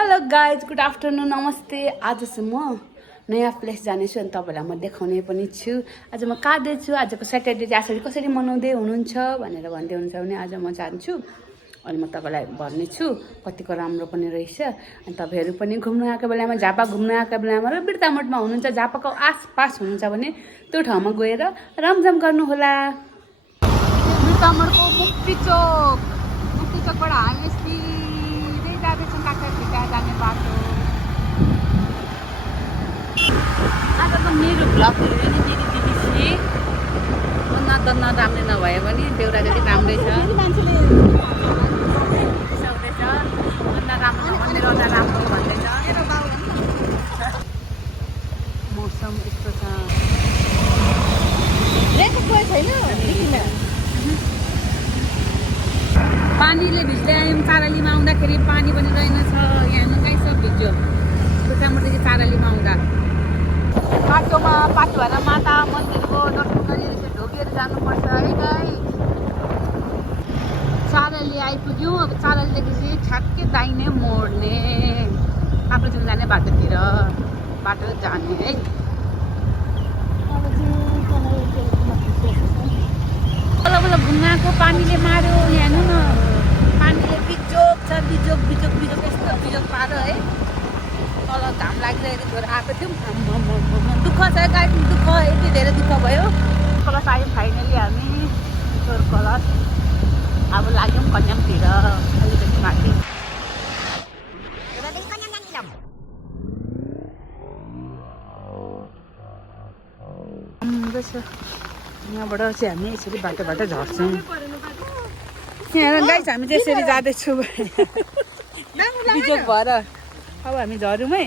Hello guys, good afternoon, नमस्ते। आज चाहिँ म नयाँ प्लेस जानेछु अनि तपाईँलाई म देखाउने पनि छु। आज म कहाँ जान्छु, आजको स्याटरडे चाहिँ कसरी मनाउँदै हुनुहुन्छ भनेर भन्दै हुनुहुन्छ भने आज म जान्छु अनि म तपाईँलाई भन्नेछु कतिको राम्रो पनि रहेछ। अनि तपाईँहरू पनि घुम्न आएको बेलामा, झापा घुम्न आएको बेलामा र बिर्तामोडमा हुनुहुन्छ, झापाको आसपास हुनुहुन्छ भने त्यो ठाउँमा गएर रमझम गर्नुहोला। बिर्तामोडको मुक्ति चोकबाट हामी सिधै जाँदैछौँ काँक्राभिटा जाने बाटो। आज त मेरो भ्लग हेऱ्यो नि मेरो दिदीले, नराम्रो नभए पनि बेहुरा जति राम्रै छ नराम्रो भन्दैछ। मौसम यस्तो छ, पानीले भिज्दै आयौँ। चारालीमा आउँदाखेरि पानी पनि रहेनछ, यहाँ कहीँ सब भिज्यो। बिर्तामोडदेखि चारालीमा आउँदा बाटोमा पाटुहारा माता मन्दिरको दर्शन गरिरहेछ, ढोगेर जानुपर्छ है गाई। चाराली आइपुग्यौँ। अब चारालीदेखि ठ्याक्कै दाहिने मोड्ने ताप्लेजुङ जाने बाटोतिर जाने है। बल्ल बल्ल घुम्नाको पानीले मार्यो। यहाँ हेर्नु न, पानीले बिजोक छ, बिजोक यस्तो बिजोक पारो है। तल घाम लागिरहेको थियो, आएको थियौँ। दुःख छ गाई, दुःख यति धेरै दुःख भयो। कलस आयौँ फाइनली हामी चोर कलस। अब लाग्यौँ कन्यामतिर अलिकति माथि। यहाँबाट चाहिँ हामी यसरी बाटो झर्छौँ। यहाँ गाइस हामी चाहिँ यसरी जाँदैछौँ बिजोक भएर। अब हामी झऱ्यौँ है।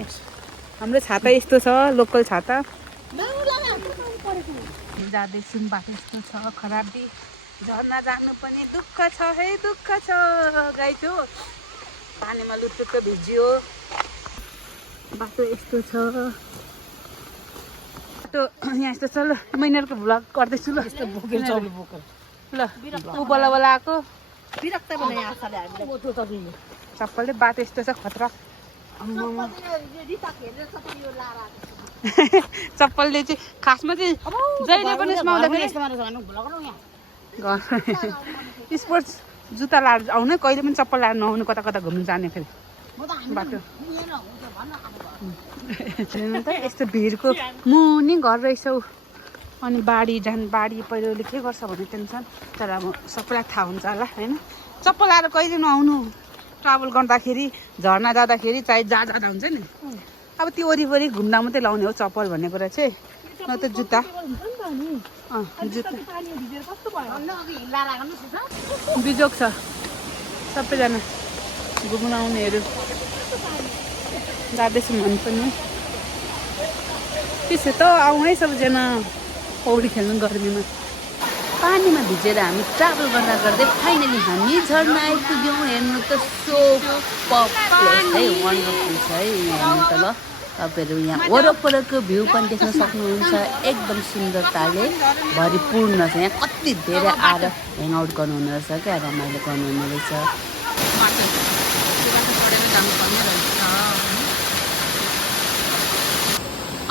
हाम्रो छाता यस्तो छ, लोकल छाता। जाँदैछौँ, बाटो यस्तो छ खराबी। झर्ना जानु पनि दुःख छ है, दुःख छ गाइस। हो पानीमा लुटुक्क भिज्यो। बाटो यस्तो छ, बाटो यहाँ यस्तो छ। ल मैनरको भ्लग गर्दैछु। ल ल ऊ बल्ल बल्ल आएको चप्पलले। बाटो यस्तो छ खतरा। चप्पलले चाहिँ खासमा चाहिँ जहिले पनि यसमा आउँदाखेरि स्पोर्ट्स जुत्ता लाएर आउनु, कहिले पनि चप्पल लाएर नआउनु कता कता घुम्नु जाने। फेरि बाटो यस्तो भिडको मुनि घर रहेछौ। अनि बाढी पहिरोले के गर्छ भने टेन्सन। तर अब सबैलाई थाहा हुन्छ होला होइन। चप्पल लाएर कहिले नआउनु ट्राभल गर्दाखेरि, झर्ना जाँदाखेरि, चाहे जाँदा हुन्छ नि। अब त्यो वरिपरि घुम्दा मात्रै लाउने हो चप्पल भन्ने कुरा चाहिँ, न त जुत्ता। बिजोक छ सबैजना घुम्न आउनेहरू। जाँदैछौँ हामी पनि। त्यसो त आउँ है सबैजना पौडी खेल्नु गर्मीमा। पानीमा भिजेर हामी ट्राभल गर्दै फाइनली हामी झर्ना आइपुग्यौँ। हेर्नु त सो प्लेस है, वन्डरफुल छ है। हेर्नु त ल तपाईँहरू यहाँ वरपरको भ्यू पनि देख्न सक्नुहुन्छ। एकदम सुन्दरताले भरिपूर्ण छ। यहाँ कति धेरै आएर ह्याङआउट गर्नुहुने रहेछ क्या, रमाइलो गर्नुहुने रहेछ।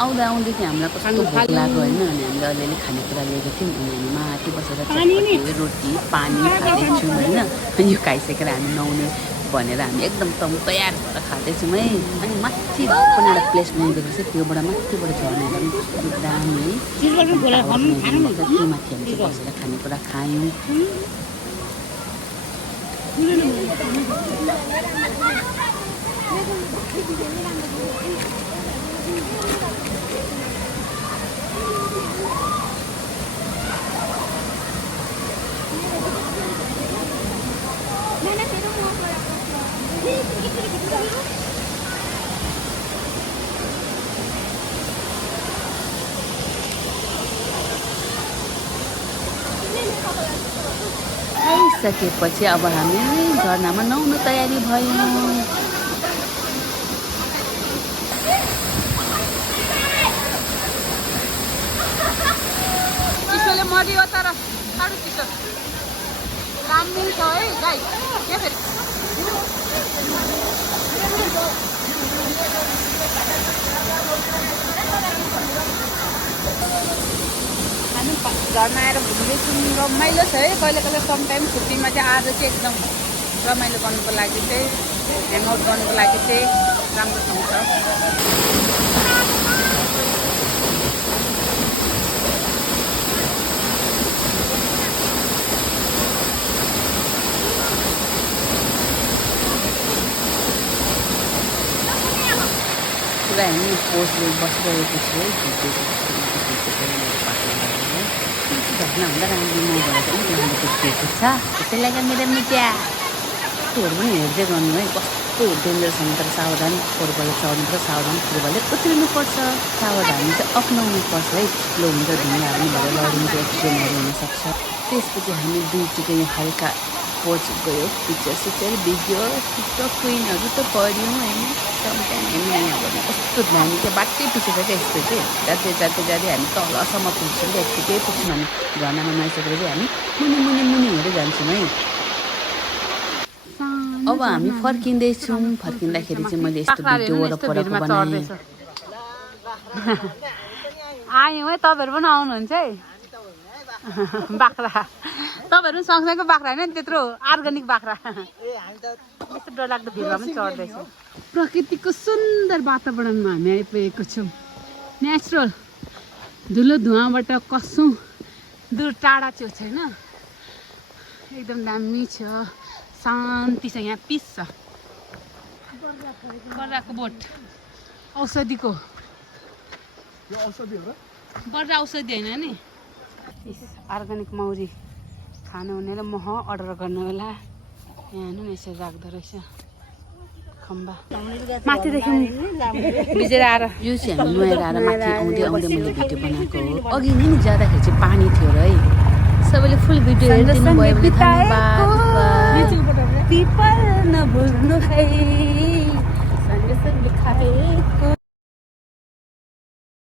आउँदैखेरि हामीलाई कस्तो भोक लाग्यो होइन। अनि हामीले अलिअलि खानेकुरा लिएको थियौँ। अनि हामी माथि बसेर चटपटी रोटी पानी खाँदैछौँ होइन। यो खाइसकेर हामी नुहाउने भनेर हामी एकदम तयार भएर खाँदैछौँ है। अनि माथि पनि एउटा प्लेस बनाइदिएको छ, त्योबाट माथिबाट झर्नेहरू पनि कस्तो दामी है। त्यो माथि हामी चाहिँ बसेर खानेकुरा खायौँ। आइसकेपछि अब हामी झर्नामा नुहाउनु तयारी भयौँ। चिसोले मरियो तर साह्रो चिसो। दामी छ है गाई। के फेरि घरमा आएर घुम्दैछौँ रमाइलो छ है कहिले कहिले समटाइम छुट्टीमा चाहिँ आज चाहिँ एकदम रमाइलो गर्नुको लागि चाहिँ ह्याङआउट गर्नुको लागि चाहिँ राम्रो ठाउँ छ पुरा हामी पोजले बसिरहेको छु है घटना हुँदा राम्रो मोबाइल पनि राम्रो देखिएको छ त्यसै लागि मेरो मिडिया त्योहरू पनि हेर्दै गर्नु है कस्तो डेन्जर छ तर सावधान फोहोरबाट चढ्नु र सावधान फोहोरबाटले उत्रिनुपर्छ सावधानी चाहिँ अप्नाउनुपर्छ है लो हुन्छ ढुङ्गाहरू पनि भएर लडिन्छ एक्सिडेन्टहरू हुनसक्छ त्यसपछि हामी दुईचोटि हल्का पोज गयो पिक्चर सिक्चर भिडियो टिकटक क्विनहरू त पढ्यौँ होइन समटाइम हामी यहाँबाट कस्तो हामी चाहिँ बाटै पछि चाहिँ यस्तो चाहिँ जाँदै हामी तलसम्म पुग्छौँ क्या यत्तिकै पुग्छौँ हामी झर्नामा नआइसकेर चाहिँ हामी मुनि हुँदै जान्छौँ है अब हामी फर्किँदैछौँ फर्किँदाखेरि चाहिँ मैले यस्तो भिडियो वरपर बनाएँ आयौँ है तपाईँहरू पनि आउनुहुन्छ है बाख्रा तपाईँहरू पनि सँगसँगै बाख्रा होइन नि त्यत्रो अर्ग्यानिक बाख्रा यस्तो डरलाग्दो भिडमा पनि चढ्दैछ प्रकृतिको सुन्दर वातावरणमा हामी आइपुगेको छौँ नेचुरल धुलो धुवाँबाट कसौँ दूर टाढा छेउ छैन एकदम दामी छ शान्ति छ यहाँ पिस छ बर्राको बोट औषधिको बर्रा औषधि होइन नि अर्ग्यानिक मौरी खानु हुनेलाई मह अर्डर गर्नु होला यहाँ हेर्नु न यसरी राख्दो रहेछ खम्बा माथिदेखि भिजेर आएर यो चाहिँ हामी नुहाएर आएर माथि आउँदै मैले भिडियो बनाएको हो अघि नै जाँदाखेरि चाहिँ पानी थियो र है सबैले फुल भिडियो हेरिदिनु भयो भने धन्यवाद नभुल्नु है सँगसँगै खाएको